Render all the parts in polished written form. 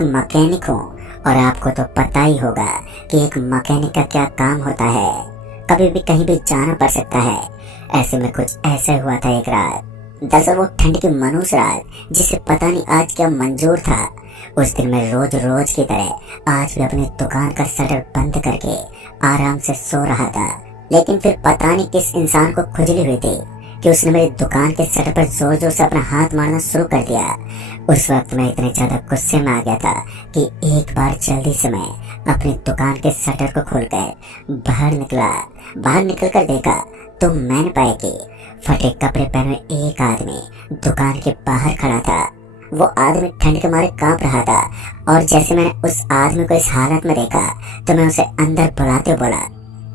एक मैकेनिक हूँ और आपको तो पता ही होगा कि एक मैकेनिक का क्या काम होता है। कभी भी कहीं भी जाना पड़ सकता है। ऐसे में कुछ ऐसा हुआ था एक रात। दरअसल वो ठंड की मनूस रात जिसे पता नहीं आज क्या मंजूर था। उस दिन मैं रोज रोज की तरह आज भी अपनी दुकान का शटर बंद करके आराम से सो रहा था। लेकिन फिर पता नहीं किस इंसान को खुजली हुई थी कि उसने मेरी दुकान के शटर पर जोर जोर से अपना हाथ मारना शुरू कर दिया। उस वक्त मैं इतने ज्यादा गुस्से में आ गया था कि एक बार जल्दी से मैं अपनी दुकान के शटर को खोलकर बाहर निकला। बाहर निकलकर देखा तो मैंने पाया कि फटे कपड़े पहने एक आदमी दुकान के बाहर खड़ा था। वो आदमी ठंड के मारे कांप रहा था और जैसे मैंने उस आदमी को इस हालत में देखा तो मैं उसे अंदर बुलाते बोला,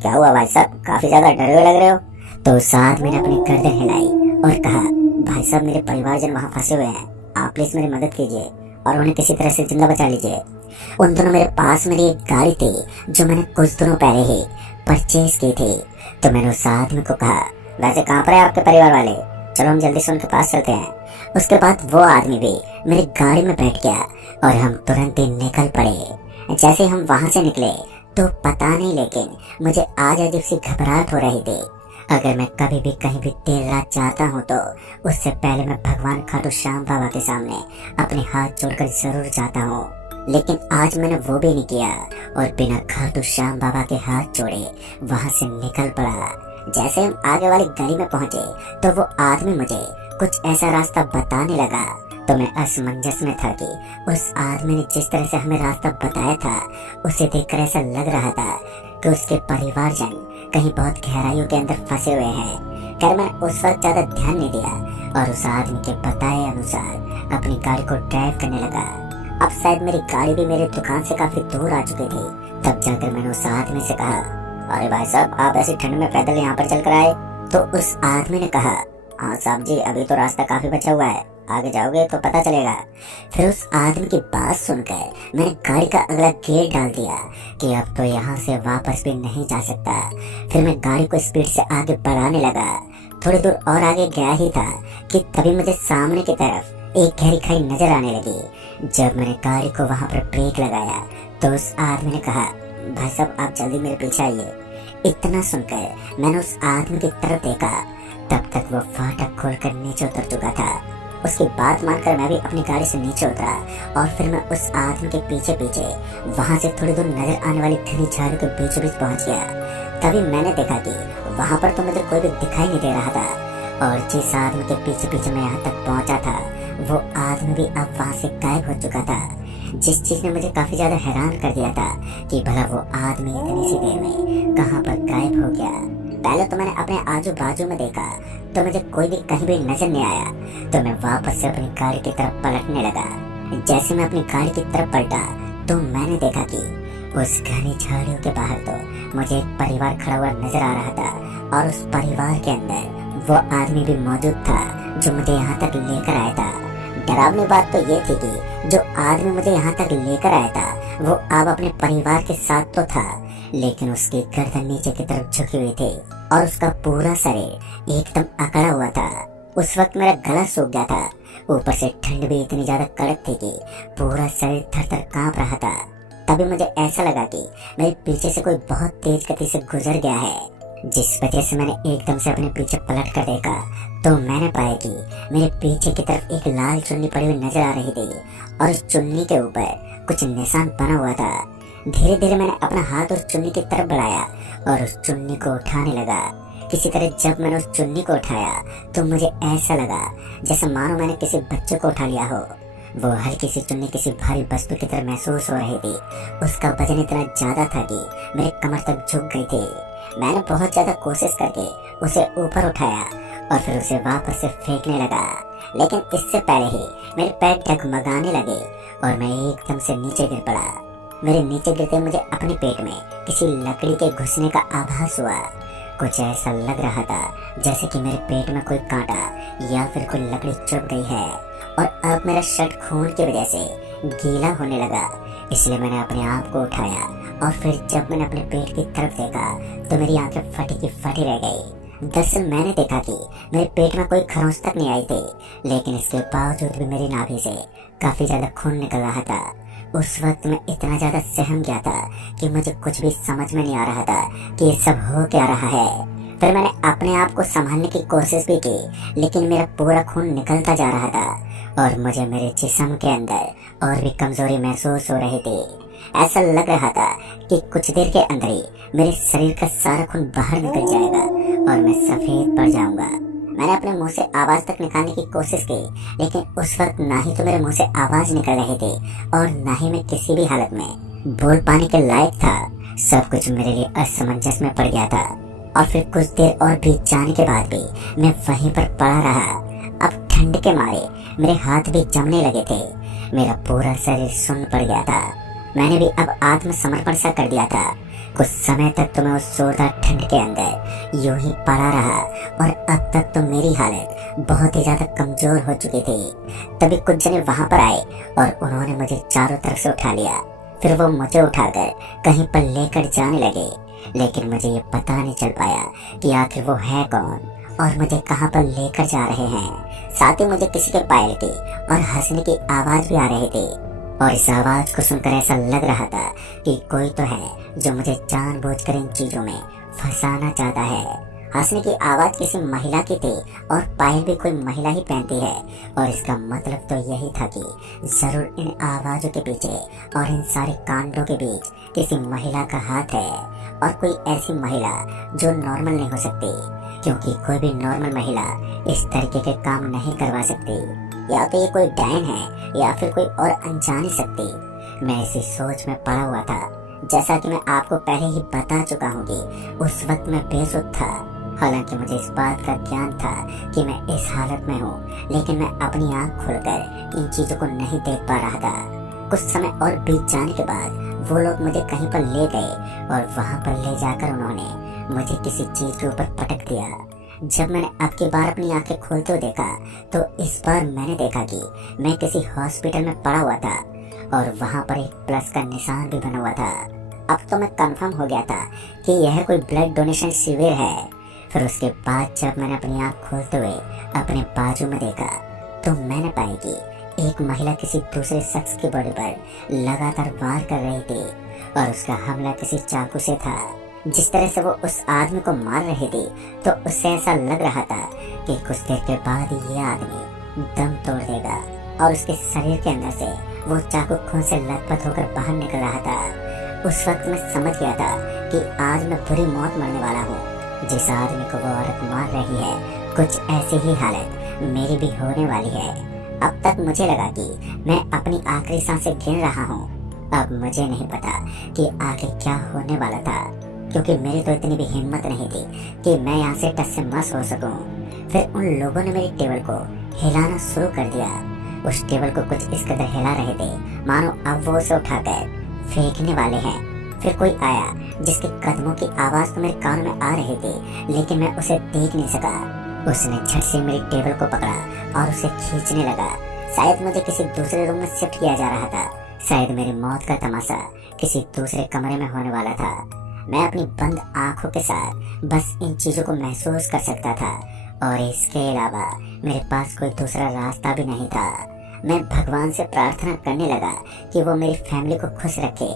क्या हुआ भाई साहब, काफी ज्यादा डरे हुए लग रहे हो। तो उस आदमी ने अपनी गर्दन हिलाई और कहा, भाई साहब मेरे परिवारजन वहाँ फंसे हुए हैं, आप प्लीज मेरी मदद कीजिए और उन्हें किसी तरह से जिंदा बचा लीजिए। उन दोनों मेरे पास मेरी एक गाड़ी थी जो मैंने कुछ दिनों पहले ही परचेज की थी। तो मैंने उस आदमी को कहा, वैसे कहाँ पर है आपके परिवार वाले, चलो हम जल्दी से उनके पास चलते हैं। उसके बाद वो आदमी भी मेरी गाड़ी में बैठ गया और हम तुरंत ही निकल पड़े। जैसे हम वहां से निकले तो पता नहीं, लेकिन मुझे आज अजीब सी घबराहट हो रही थी। अगर मैं कभी भी कहीं भी देर रात जाता हूँ तो उससे पहले मैं भगवान खाटू श्याम बाबा के सामने अपने हाथ जोड़कर जरूर जाता हूँ। लेकिन आज मैंने वो भी नहीं किया और बिना खाटू श्याम बाबा के हाथ जोड़े वहां से निकल पड़ा। जैसे हम आगे वाली गली में पहुंचे तो वो आदमी मुझे कुछ ऐसा रास्ता बताने लगा। तो मैं असमंजस में था कि उस आदमी ने जिस तरह से हमें रास्ता बताया था उसे देखकर ऐसा लग रहा था कि उसके परिवारजन कहीं बहुत गहराइयों के अंदर फंसे हुए हैं। खैर मैंने उस वक्त ज्यादा ध्यान नहीं दिया और उस आदमी के बताए अनुसार अपनी गाड़ी को ड्राइव करने लगा। अब शायद मेरी गाड़ी भी मेरी दुकान से काफी दूर आ चुकी थी। तब जाकर मैंने उस आदमी से कहा, अरे भाई साहब आप ऐसी ठंड में पैदल यहाँ पर चल कर आए। तो उस आदमी ने कहा, हाँ साहब जी अभी तो रास्ता काफी बचा हुआ है, आगे जाओगे तो पता चलेगा। फिर उस आदमी की बात सुनकर मैंने गाड़ी का अगला गियर डाल दिया कि अब तो यहाँ से वापस भी नहीं जा सकता। फिर मैं गाड़ी को स्पीड से आगे बढ़ाने लगा। थोड़ी दूर और आगे गया ही था कि तभी मुझे सामने की तरफ एक गहरी खाई नजर आने लगी। जब मैंने गाड़ी को वहां पर ब्रेक लगाया तो उस आदमी ने कहा, भाई साहब आप जल्दी मेरे पीछे आइए। इतना सुनकर मैंने उस आदमी की तरफ देखा, तब तक वो फाटक खोलकर नीचे उतर चुका था। उसकी बात मानकर मैं भी अपनी गाड़ी से नीचे उतरा और फिर मैं उस आदमी के पीछे पीछे वहां से थोड़ी दूर नजर आने वाली घनी झाड़ियों के बीचों बीच पहुंच गया। तभी मैंने देखा कि वहां पर तो मुझे कोई भी दिखाई नहीं दे रहा था और जिस आदमी के पीछे पीछे मैं यहाँ तक पहुंचा था वो आदमी भी अब वहां से गायब हो चुका था। जिस चीज ने मुझे काफी ज्यादा हैरान कर दिया था कि भला वो आदमी इतनी सी देर में कहाँ पर गायब हो गया। पहले तो मैंने अपने आजू बाजू में देखा तो मुझे कोई भी कहीं भी नजर नहीं आया। तो मैं वापस से अपनी गाड़ी की तरफ पलटने लगा। जैसे मैं अपनी गाड़ी की तरफ पलटा तो मैंने देखा कि उस घनी झाड़ियों के बाहर तो मुझे एक परिवार खड़ा हुआ नजर आ रहा था और उस परिवार के अंदर वो आदमी भी मौजूद था जो मुझे यहाँ तक लेकर आया था। डरावनी बात तो ये थी कि जो आदमी मुझे यहाँ तक लेकर आया था वो अब अपने परिवार के साथ तो था, लेकिन उसकी गर्दन नीचे की तरफ झुकी हुई थी और उसका पूरा शरीर एकदम अकड़ा हुआ था। उस वक्त मेरा गला सूख गया था, ऊपर से ठंड भी इतनी ज्यादा कड़क थी कि पूरा शरीर थर थर कांप रहा था। तभी मुझे ऐसा लगा कि मेरे पीछे से कोई बहुत तेज गति से गुजर गया है, जिस वजह से मैंने एकदम से अपने पीछे पलट कर देखा तो मैंने पाया कि मेरे पीछे की तरफ एक लाल चुन्नी पड़ी हुई नजर आ रही थी और उस चुन्नी के ऊपर कुछ निशान बना हुआ था। धीरे धीरे मैंने अपना हाथ उस चुन्नी की तरफ बढ़ाया और उस चुन्नी को उठाने लगा। किसी तरह जब मैंने उस चुन्नी को उठाया तो मुझे ऐसा लगा जैसे मानो मैंने किसी बच्चे को उठा लिया हो। वो हल्की सी चुन्नी किसी भारी वस्तु की तरह महसूस हो रही थी। उसका वजन इतना ज्यादा था कि मेरे कमर तक झुक गई थी। मैंने बहुत ज्यादा कोशिश करके उसे ऊपर उठाया और फिर उसे वापस से फेंकने लगा, लेकिन इससे पहले ही मेरे पैर डगमगाने लगे और मैं एकदम से नीचे गिर पड़ा। मेरे नीचे गिरते मुझे अपने पेट में किसी लकड़ी के घुसने का आभास हुआ। कुछ ऐसा लग रहा था जैसे कि मेरे पेट में कोई कांटा या फिर कोई लकड़ी चुभ गई है और अब मेरा शर्ट खून की वजह से गीला होने लगा। इसलिए मैंने अपने आप को उठाया और फिर जब मैंने अपने पेट की तरफ देखा तो मेरी आंखें फटी की फटी रह गई। दरअसल मैंने देखा कि मेरे पेट में कोई खरोंच तक नहीं आई थी, लेकिन इसके बावजूद भी मेरी नाभि से काफी ज्यादा खून निकल रहा था। उस वक्त मैं इतना ज्यादा सहम गया था कि मुझे कुछ भी समझ में नहीं आ रहा था कि ये सब हो क्या रहा है। फिर मैंने अपने आप को संभालने की कोशिश भी की, लेकिन मेरा पूरा खून निकलता जा रहा था और मुझे मेरे जिस्म के अंदर और भी कमजोरी महसूस हो रही थी। ऐसा लग रहा था कि कुछ देर के अंदर ही मेरे शरीर का सारा खून बाहर निकल जाएगा और मैं सफेद पड़ जाऊंगा। मैंने अपने मुंह से आवाज तक निकालने की कोशिश की, लेकिन उस वक्त ना ही तो मेरे मुंह से आवाज निकल रही थी और ना ही मैं किसी भी हालत में बोल पाने के लायक था। सब कुछ मेरे लिए असमंजस में पड़ गया था और फिर कुछ देर और बीत जाने के बाद भी मैं वहीं पर पड़ा रहा। अब ठंड के मारे मेरे हाथ भी जमने लगे थे, मेरा पूरा शरीर सुन्न पड़ गया था। मैंने भी अब आत्मसमर्पण सा कर दिया था। कुछ समय तक तो मैं उस जोरदार ठंड के अंदर यूं ही पड़ा रहा और अब तक तो मेरी हालत बहुत ही ज्यादा कमजोर हो चुकी थी। तभी कुछ जने वहां पर आए और उन्होंने मुझे चारों तरफ से उठा लिया। फिर वो मुझे उठाकर कहीं पर लेकर जाने लगे, लेकिन मुझे ये पता नहीं चल पाया कि आखिर वो है कौन और मुझे कहां पर लेकर जा रहे हैं। साथ ही मुझे किसी के पायल की और हंसने की आवाज भी आ रही थी और इस आवाज को सुनकर ऐसा लग रहा था कि कोई तो है जो मुझे जानबूझकर इन चीजों में फंसाना चाहता है। हंसने की आवाज किसी महिला की थी और पायल भी कोई महिला ही पहनती है और इसका मतलब तो यही था कि जरूर इन आवाजों के पीछे और इन सारे कांडों के बीच किसी महिला का हाथ है और कोई ऐसी महिला जो नॉर्मल नहीं हो सकती, क्योंकि कोई भी नॉर्मल महिला इस तरीके के काम नहीं करवा सकती। या तो ये कोई डैन है या फिर कोई और अनजानी शक्ति। मैं इसी सोच में पड़ा हुआ था। जैसा कि मैं आपको पहले ही बता चुका हूँ कि उस वक्त मैं बेसुध था। हालांकि मुझे इस बात का ज्ञान था कि मैं इस हालत में हूँ, लेकिन मैं अपनी आंख खोलकर इन चीजों को नहीं देख पा रहा था। कुछ समय और बीत जाने के बाद वो लोग मुझे कहीं पर ले गए और वहां पर ले जाकर उन्होंने मुझे किसी चीज के ऊपर पटक दिया। जब मैंने अब की बार अपनी आंखें खोलते हुए देखा तो इस बार मैंने देखा कि मैं किसी हॉस्पिटल में पड़ा हुआ था और वहां पर एक प्लस का निशान भी बना हुआ था। अब तो मैं कंफर्म हो गया था कि यह कोई ब्लड डोनेशन शिविर है। फिर उसके बाद जब मैंने अपनी आंख खोलते हुए अपने बाजू में देखा तो मैंने पाया कि एक महिला किसी दूसरे शख्स की बॉडी पर लगातार वार कर रही थी और उसका हमला किसी चाकू से था। जिस तरह से वो उस आदमी को मार रही थी तो उससे ऐसा लग रहा था कि कुछ देर के बाद ये आदमी दम तोड़ देगा और उसके शरीर के अंदर से वो चाकू खून से लथपथ होकर बाहर निकल रहा था। उस वक्त मैं समझ गया था कि आज मैं बुरी मौत मरने वाला हूँ। जिस आदमी को वो औरत मार रही है, कुछ ऐसी ही हालत मेरी भी होने वाली है। अब तक मुझे लगा कि मैं अपनी आखिरी सांसें गिन रहा हूँ। अब मुझे नहीं पता कि आगे क्या होने वाला था, क्योंकि मेरी तो इतनी भी हिम्मत नहीं थी कि मैं यहाँ से टस से मस हो सकूं। फिर उन लोगों ने मेरी टेबल को हिलाना शुरू कर दिया। उस टेबल को कुछ इस कदर हिला रहे थे मानो अब वो उसे उठाकर फेंकने वाले हैं। फिर कोई आया जिसके कदमों की आवाज तो मेरे कान में आ रही थी, लेकिन मैं उसे देख नहीं सका। उसने झट से मेरी टेबल को पकड़ा और उसे खींचने लगा। शायद मुझे किसी दूसरे रूम में शिफ्ट किया जा रहा था। शायद मेरी मौत का तमाशा किसी दूसरे कमरे में होने वाला था। मैं अपनी बंद आंखों के साथ बस इन चीजों को महसूस कर सकता था और इसके अलावा मेरे पास कोई दूसरा रास्ता भी नहीं था। मैं भगवान से प्रार्थना करने लगा कि वो मेरी फैमिली को खुश रखे।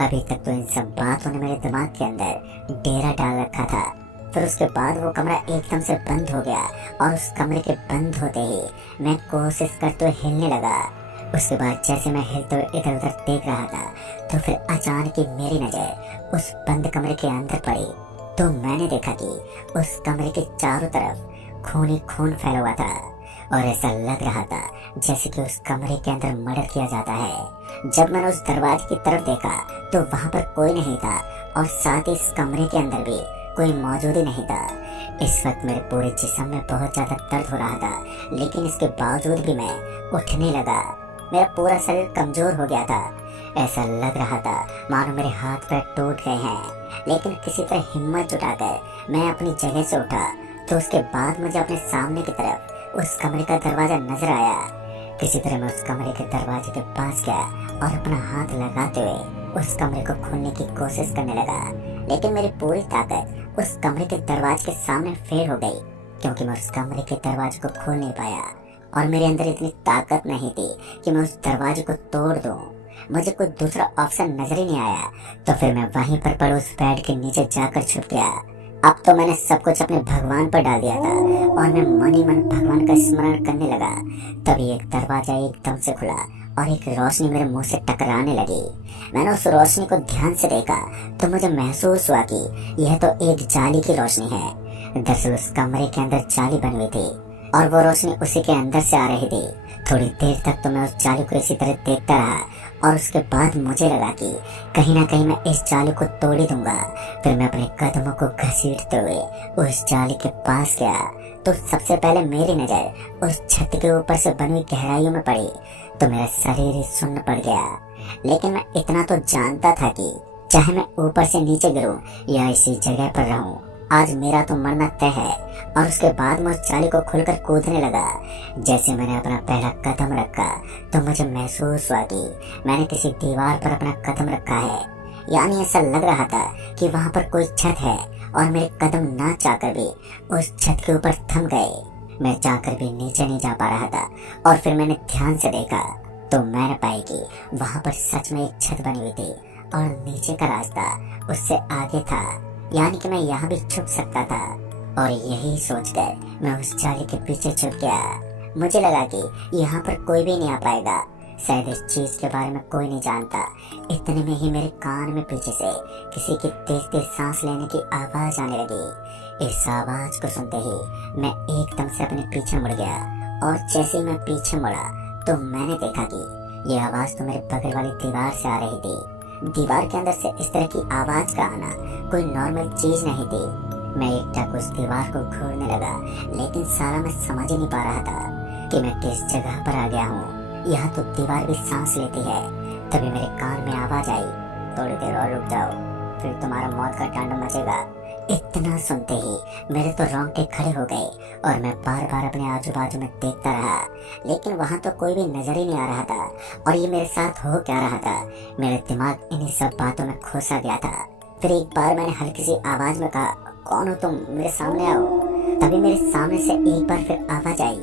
अभी तक तो इन सब बातों ने मेरे दिमाग के अंदर डेरा डाल रखा था। फिर उसके बाद वो कमरा एकदम से बंद हो गया और उस कमरे के बंद होते ही मैं कोशिश करते हुए हिलने लगा। उसके बाद जैसे मैं हिलते हुए इधर उधर देख रहा था तो फिर अचानक ही मेरी नजर उस बंद कमरे के अंदर पड़ी। तो मैंने देखा कि उस कमरे के चारों तरफ खून ही खून फैला हुआ था और ऐसा लग रहा था जैसे कि उस कमरे के अंदर मर्डर किया जाता है। जब मैंने उस दरवाजे की तरफ देखा तो वहां पर कोई नहीं था और साथ ही इस कमरे के अंदर भी कोई मौजूद ही नहीं था। इस वक्त मेरे पूरे जिस्म में बहुत ज्यादा दर्द हो रहा था, लेकिन इसके बावजूद भी मैं उठने लगा। मेरा पूरा शरीर कमजोर हो गया था। ऐसा लग रहा था मानो मेरे हाथ पैर टूट गए हैं, लेकिन किसी तरह हिम्मत जुटाकर मैं अपनी जगह से उठा। तो उसके बाद मुझे अपने सामने की तरफ उस कमरे का दरवाजा नजर आया। किसी तरह मैं उस कमरे के दरवाजे के पास गया और अपना हाथ लगाते हुए उस कमरे को खोलने की कोशिश करने लगा, लेकिन मेरी पूरी ताकत उस कमरे के दरवाजे के सामने फेल हो गई, क्योंकि मैं उस कमरे के दरवाजे को खोल नहीं पाया और मेरे अंदर इतनी ताकत नहीं थी कि मैं उस दरवाजे को तोड़ दूं। मुझे कोई दूसरा ऑप्शन नजर ही नहीं आया, तो फिर मैं वहीं पर पड़ोस बेड के नीचे जाकर छुप गया। अब तो मैंने सब कुछ अपने भगवान पर डाल दिया था और मैं मन ही मन भगवान का स्मरण करने लगा। तभी एक दरवाजा एकदम से खुला और एक रोशनी मेरे मुंह से टकराने लगी। मैंने उस रोशनी को ध्यान से देखा तो मुझे महसूस हुआ कि यह तो एक जाली की रोशनी है। दरअसल उस कमरे के अंदर जाली बनी हुई थी और वो रोशनी उसी के अंदर से आ रही थी। थोड़ी देर तक तो मैं उस जाली को इसी तरह देखता रहा और उसके बाद मुझे लगा कि कहीं ना कहीं मैं इस जाली को तोड़ ही दूंगा। फिर मैं अपने कदमों को घसीटते हुए उस जाली के पास गया तो सबसे पहले मेरी नजर उस छत के ऊपर से बनी हुई गहराइयों में पड़ी तो मेरा शरीर ही सुन्न पड़ गया। लेकिन मैं इतना तो जानता था कि चाहे मैं ऊपर से नीचे गिरूं या इसी जगह पर रहूं, आज मेरा तो मरना तय है। और उसके बाद मैं उस जाली को खुलकर कूदने लगा। जैसे मैंने अपना पहला कदम रखा तो मुझे महसूस हुआ कि मैंने किसी दीवार पर अपना कदम रखा है, यानी ऐसा लग रहा था कि वहां पर कोई छत है और मेरे कदम ना चाहकर भी उस छत के ऊपर थम गए। मैं चाहकर भी नीचे नहीं जा पा रहा था और फिर मैंने ध्यान से देखा तो मैंने पाई कि वहां पर सच में एक छत बनी हुई थी और नीचे का रास्ता उससे आगे था, यानी कि मैं यहाँ भी छुप सकता था। और यही सोचकर मैं उस जाली के पीछे छुप गया। मुझे लगा कि यहाँ पर कोई भी नहीं आ पाएगा, शायद इस चीज के बारे में कोई नहीं जानता। इतने में ही मेरे कान में पीछे से किसी की तेज तेज सांस लेने की आवाज आने लगी। इस आवाज को सुनते ही मैं एकदम से अपने पीछे मुड़ गया और जैसे ही मैं पीछे मुड़ा तो मैंने देखा कि ये आवाज तो मेरे बगल वाली दीवार से आ रही थी। दीवार के अंदर से इस तरह की आवाज का आना कोई नॉर्मल चीज नहीं थी। मैं एकटक उस दीवार को घूरने लगा, लेकिन साला मैं समझ ही नहीं पा रहा था कि मैं किस जगह पर आ गया हूँ। यहाँ तो दीवार भी सांस लेती है। तभी मेरे कान में आवाज आई, थोड़ी देर और रुक जाओ, फिर तुम्हारा मौत का तांडव मचेगा। इतना सुनते ही मेरे तो रोंगटे खड़े हो गए और मैं बार बार अपने आजू बाजू में देखता रहा, लेकिन वहाँ तो कोई भी नजर ही नहीं आ रहा था। और ये मेरे साथ हो क्या रहा था, मेरा दिमाग इन्हीं सब बातों में खोसा गया था। फिर एक बार मैंने हल्की सी आवाज में कहा, कौन हो तुम, मेरे सामने आओ। तभी मेरे सामने से एक बार फिर आवाज आई,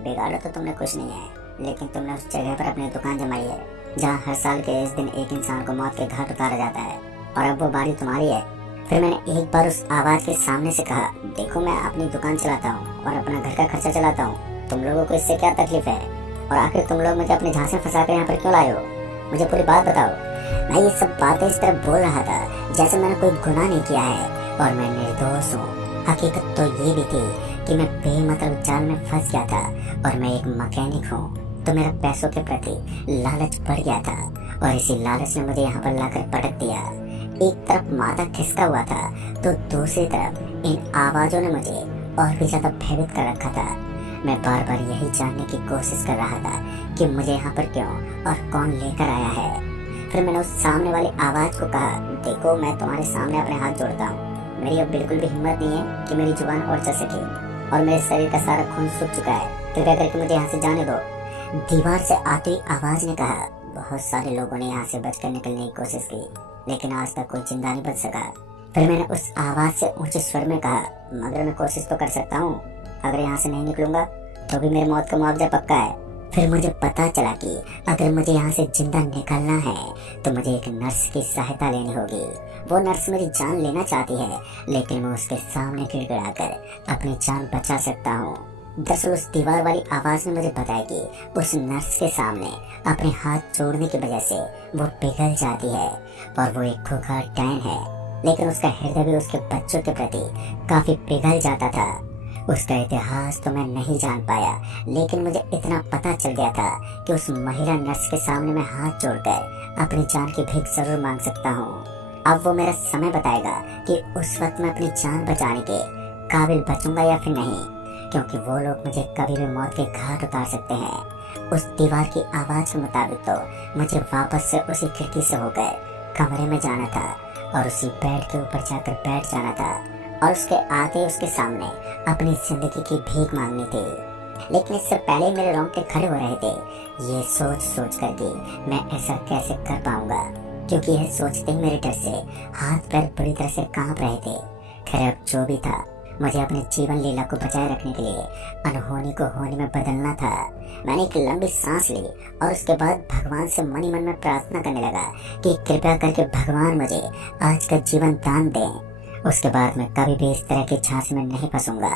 बिगाड़ा तो तुमने कुछ नहीं है, लेकिन तुमने उस जगह पर अपनी दुकान जमाई है जहाँ हर साल के इस दिन एक इंसान को मौत के घाट उतारा जाता है, और अब वो बारी तुम्हारी है। फिर मैंने एक बार उस आवाज के सामने से कहा, देखो मैं अपनी दुकान चलाता हूँ और अपना घर का खर्चा चलाता हूँ, तुम लोगों को इससे क्या तकलीफ है, और आखिर तुम लोग मुझे अपने झांसे फंसा कर यहाँ पर क्यों लाए हो, मुझे पूरी बात बताओ। मैं ये सब बातें इस तरह बोल रहा था जैसे मैंने कोई गुनाह नहीं किया है और मैं निर्दोष हूँ। हकीकत तो ये भी थी कि मैं बेमतलब जाल में फंस गया था और मैं एक मैकेनिक हूँ, तो मेरा पैसों के प्रति लालच बढ़ गया था और इसी लालच ने मुझे यहाँ पर लाकर पटक दिया। एक तरफ माथा खिसका हुआ था तो दूसरी तरफ इन आवाजों ने मुझे और भी ज्यादा भयभीत कर रखा था। मैं बार बार यही जानने की कोशिश कर रहा था कि मुझे यहाँ पर क्यों और कौन लेकर आया है। फिर मैंने उस सामने वाली आवाज को कहा, देखो मैं तुम्हारे सामने अपने हाथ जोड़ता हूँ, मेरी अब बिल्कुल भी हिम्मत नहीं है कि मेरी जुबान और चल सके और मेरे शरीर का सारा खून सूख चुका है, कृपया करके मुझे यहाँ से जाने दो। दीवार से आती हुई आवाज ने कहा, बहुत सारे लोगों ने यहाँ से बचकर निकलने की कोशिश की, लेकिन आज तक कोई जिंदा नहीं बच सका। फिर मैंने उस आवाज से ऊंचे स्वर में कहा, मगर मैं कोशिश तो कर सकता हूँ, अगर यहाँ से नहीं निकलूंगा तो भी मेरी मौत का मुआवजा पक्का है। फिर मुझे पता चला कि अगर मुझे यहाँ से जिंदा निकलना है तो मुझे एक नर्स की सहायता लेनी होगी। वो नर्स मेरी जान लेना चाहती है, लेकिन मैं उसके सामने गिड़गिड़ाकर अपनी जान बचा सकता हूँ। दरअसल उस दीवार वाली आवाज ने मुझे बताया कि उस नर्स के सामने अपने हाथ जोड़ने की वजह से वो पिघल जाती है और वो एक खूंखार डायन है, लेकिन उसका हृदय भी उसके बच्चों के प्रति काफी पिघल जाता था। उसका इतिहास तो मैं नहीं जान पाया, लेकिन मुझे इतना पता चल गया था कि उस महिला नर्स के सामने मैं हाथ जोड़कर अपनी जान की भीख जरूर मांग सकता हूँ। अब वो मेरा समय बताएगा कि उस वक्त मैं अपनी जान बचाने के काबिल बचूंगा या फिर नहीं, क्योंकि वो लोग मुझे कभी भी मौत के घाट उतार सकते हैं। उस दीवार की आवाज के मुताबिक तो मुझे वापस से उसी खिड़की से होकर कमरे में जाना था और उसी बेड के ऊपर जाकर बैठ जाना था और उसके आगे उसके सामने अपनी जिंदगी की भीख मांगनी थी। लेकिन इससे पहले मेरे रोंगटे खड़े हो रहे थे, ये सोच सोच कर कि मैं ऐसा कैसे कर पाऊंगा, क्योंकि यह सोचते ही मेरे डर से हाथ पैर बुरी तरह से कांप रहे थे। खैर अब जो भी था, मुझे अपने जीवन लीला को बचाए रखने के लिए अनहोनी को होनी में बदलना था। मैंने एक लंबी सांस ली और उसके बाद भगवान से मन ही मन में प्रार्थना करने लगा कि कृपया करके भगवान मुझे आज का जीवन दान दें। उसके बाद मैं कभी भी इस तरह की झांसी में नहीं फंसूंगा।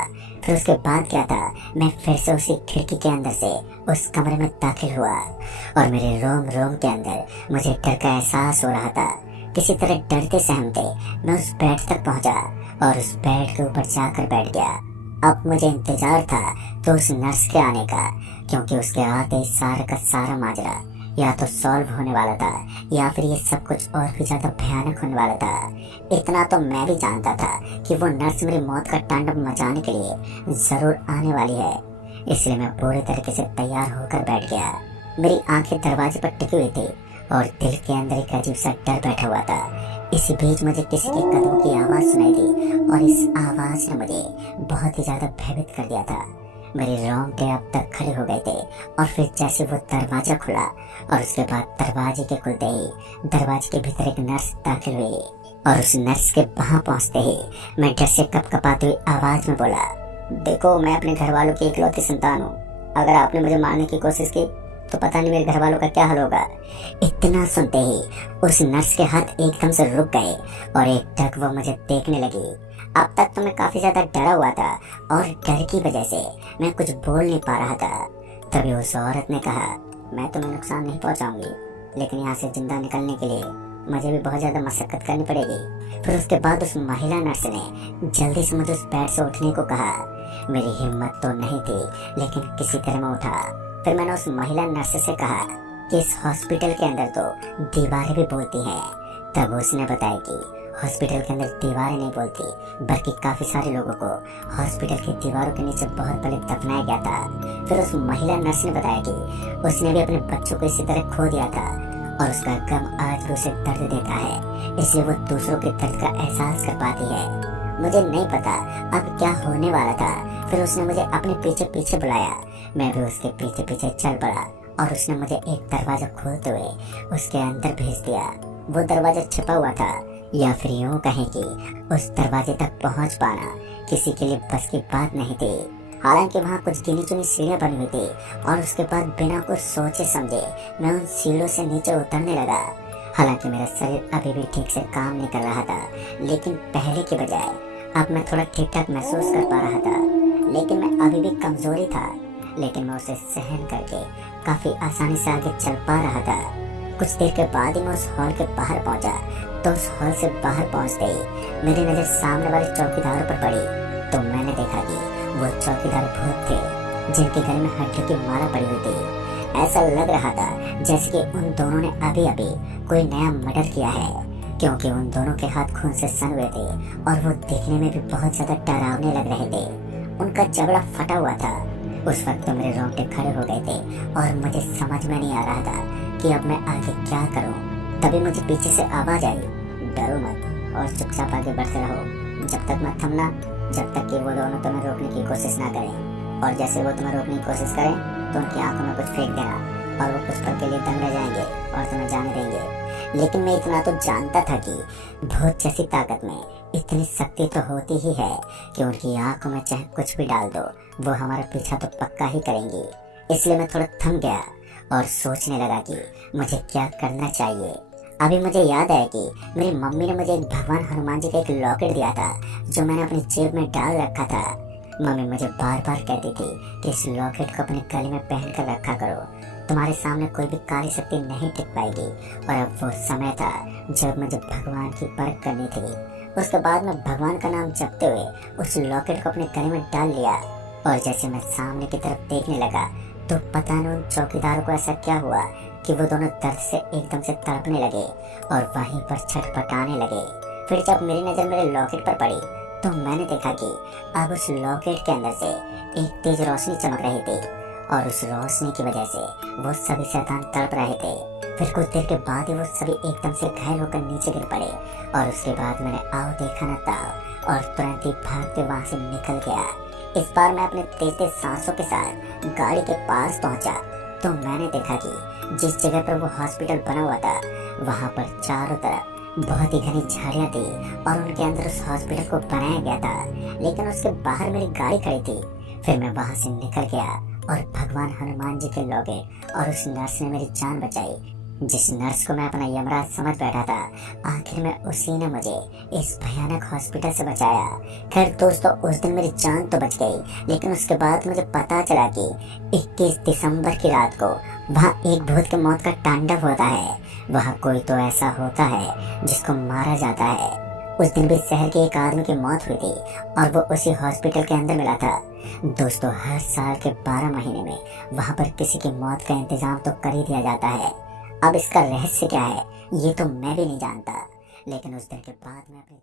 फिर उसके बाद क्या था, मैं फिर से उसी खिड़की के अंदर से उस कमरे में दाखिल हुआ और मेरे रोम रोम के अंदर मुझे डर का एहसास हो रहा था। किसी तरह डरते सहमते मैं उस बेड तक पहुंचा और उस बेड के ऊपर जाकर बैठ गया। अब मुझे इंतजार था तो उस नर्स के आने का, क्योंकि उसके आते सारा का सारा माजरा या तो सॉल्व होने वाला था या फिर ये सब कुछ और भी ज्यादा भयानक होने वाला था। इतना तो मैं भी जानता था कि वो नर्स मेरी मौत का तांडव मचाने के लिए जरूर आने वाली है, इसलिए मैं पूरी तरीके से तैयार होकर बैठ गया। मेरी आंखें दरवाजे पर टिकी हुई थी और दिल के अंदर एक अजीब सा डर बैठा हुआ था। इसी बीच मुझे किसी के कदमों की आवाज सुनाई दी और इस आवाज ने मुझे बहुत ही ज्यादा भयभीत कर दिया था। मेरे रोंगटे अब तक खड़े हो गए थे और फिर जैसे वो दरवाजा खुला और उसके बाद दरवाजे के खुलते ही दरवाजे के भीतर एक नर्स दाखिल हुई और उस नर्स के वहां पहुंचते ही मैं डर से कपकपाती हुई आवाज में बोला, देखो मैं अपने घर वालों की इकलौती संतान हूँ। अगर आपने मुझे मारने की कोशिश की तो पता नहीं मेरे घर वालों का क्या हाल होगा। इतना सुनते ही उस नर्स के हाथ एकदम से रुक गए और एक टक वो मुझे देखने लगी। अब तक तो मैं काफी ज्यादा डरा हुआ था और डर की वजह से मैं कुछ बोल नहीं पा रहा था। तभी उस औरत ने कहा, मैं तुम्हें नुकसान नहीं पहुंचाऊंगी, लेकिन यहाँ से जिंदा निकलने के लिए मुझे भी बहुत ज्यादा मशक्कत करनी पड़ेगी। फिर उसके बाद उस महिला नर्स ने जल्दी से मुझे उस बेड से उठने को कहा। मेरी हिम्मत तो नहीं थी, लेकिन किसी तरह मैं उठा। फिर मैंने उस महिला नर्स से कहा कि इस हॉस्पिटल के अंदर तो दीवारें भी बोलती हैं। तब उसने बताया कि हॉस्पिटल के अंदर दीवारें नहीं बोलती, बल्कि काफी सारे लोगों को हॉस्पिटल की दीवारों के नीचे बहुत पहले दफनाया गया था। फिर उस महिला नर्स ने बताया कि उसने भी अपने बच्चों को इसी तरह खो दिया था और उसका गम आज भी उसे दर्द देता है, इसलिए वो दूसरों के दर्द का एहसास कर पाती है। मुझे नहीं पता अब क्या होने वाला था। फिर उसने मुझे अपने पीछे पीछे बुलाया। मैं भी उसके पीछे पीछे चल पड़ा और उसने मुझे एक दरवाजा खोलते हुए उसके अंदर भेज दिया। वो दरवाजा छिपा हुआ था, या फिर यूं कहें कि उस दरवाजे तक पहुंच पाना किसी के लिए बस की बात नहीं थी। हालांकि वहाँ कुछ गिनी चुनी सीढ़ियां बनी हुई थी और उसके बाद बिना कुछ सोचे समझे मैं उन सीढ़ियों से नीचे उतरने लगा। हालांकि मेरा शरीर अभी भी ठीक से काम नहीं कर रहा था, लेकिन पहले के बजाय अब मैं थोड़ा ठीक ठाक महसूस कर पा रहा था। लेकिन मैं अभी भी कमजोरी था, लेकिन मैं उसे सहन करके काफी आसानी से आगे चल पा रहा था। कुछ देर के बाद ही मैं उस हॉल के बाहर पहुंचा, तो उस हॉल से बाहर पहुंचते ही मेरी नजर सामने वाले चौकीदार पर पड़ी। तो मैंने देखा कि वो चौकीदार भूत थे, जिनके गले में हड्डी की माला पड़ी हुई थी। ऐसा लग रहा था जैसे कि उन दोनों ने अभी अभी कोई नया मर्डर किया है, क्योंकि उन दोनों के हाथ खून से सन हुए थे और वो देखने में भी बहुत ज्यादा डरावने लग रहे थे। उनका जबड़ा फटा हुआ था। उस वक्त तो मेरे रोंगटे खड़े हो गए थे और मुझे समझ में नहीं आ रहा था कि अब मैं आगे क्या करूं। तभी मुझे पीछे से आवाज आई, डरो मत और चुपचाप आगे बढ़ते रहो, जब तक मत थमना, जब तक कि वो दोनों तुम्हें रोकने की कोशिश ना करें। और जैसे वो तुम्हें रोकने की कोशिश करें तो उनकी आंखों में कुछ फेंक देना और वो कुछ पल के लिए दंग रह जाएंगे और तुम्हें जाने देंगे। लेकिन मैं इतना तो जानता था कि भूत जैसी ताकत में इतनी शक्ति तो होती ही है कि उनकी आंखों में चाहे कुछ भी डाल दो, वो हमारा पीछा तो पक्का ही करेंगी। इसलिए मैं थोड़ा थम गया और सोचने लगा कि मुझे क्या करना चाहिए। अभी मुझे याद आया कि मेरी मम्मी ने मुझे एक भगवान हनुमान जी का एक लॉकेट दिया था, जो मैंने अपनी जेब में डाल रखा था। मम्मी मुझे बार बार कहती थी कि इस लॉकेट को अपने गले में पहन कर रखा करो, तुम्हारे सामने कोई भी काली शक्ति नहीं टिक पाएगी। और अब वो समय था जब मुझे भगवान की परख करनी थी। उसके बाद मैं भगवान का नाम जपते हुए उस लॉकेट को अपने गले में डाल लिया और जैसे मैं सामने की तरफ देखने लगा तो पता नहीं उन चौकीदारों को ऐसा क्या हुआ कि वो दोनों दर्द से एकदम से तड़पने लगे और वहीं पर छटपटाने लगे। फिर जब मेरी नजर मेरे लॉकेट पर पड़ी तो मैंने देखा कि अब उस लॉकेट के अंदर से एक तेज रोशनी चमक रही थी और उस रोशनी की वजह से वो सभी शैतान तड़प रहे थे। फिर कुछ देर के बाद ही वो सभी एकदम से घायल होकर नीचे गिर पड़े और उसके बाद मैंने आओ देखा न ताओ और तुरंत ही भागते वहां से निकल गया। इस बार मैं अपने तेज तेज सांसों के साथ गाड़ी के पास पहुंचा तो मैंने देखा कि जिस जगह पर वो हॉस्पिटल बना हुआ था वहां पर चारों तरफ बहुत ही घनी झाड़ियां थी और उनके अंदर उस हॉस्पिटल को बनाया गया था, लेकिन उसके बाहर मेरी गाड़ी खड़ी थी। फिर मैं वहां से निकल गया और भगवान हनुमान जी के लोगे और उस नर्स ने मेरी जान बचाई। जिस नर्स को मैं अपना यमराज समझ बैठा था, आखिर में उसी ने मुझे इस भयानक हॉस्पिटल से बचाया। खैर दोस्तों, उस दिन मेरी जान तो बच गई, लेकिन उसके बाद मुझे पता चला कि 21 दिसंबर की रात को वहाँ एक भूत के मौत का तांडव होता है। वहाँ कोई तो ऐसा होता है जिसको मारा जाता है। उस दिन भी शहर के एक आदमी की मौत हुई थी और वो उसी हॉस्पिटल के अंदर मिला था। दोस्तों, हर साल के 12 महीने में वहाँ पर किसी की मौत का इंतजाम तो कर ही दिया जाता है। अब इसका रहस्य क्या है, ये तो मैं भी नहीं जानता, लेकिन उस दिन के बाद मैं अपनी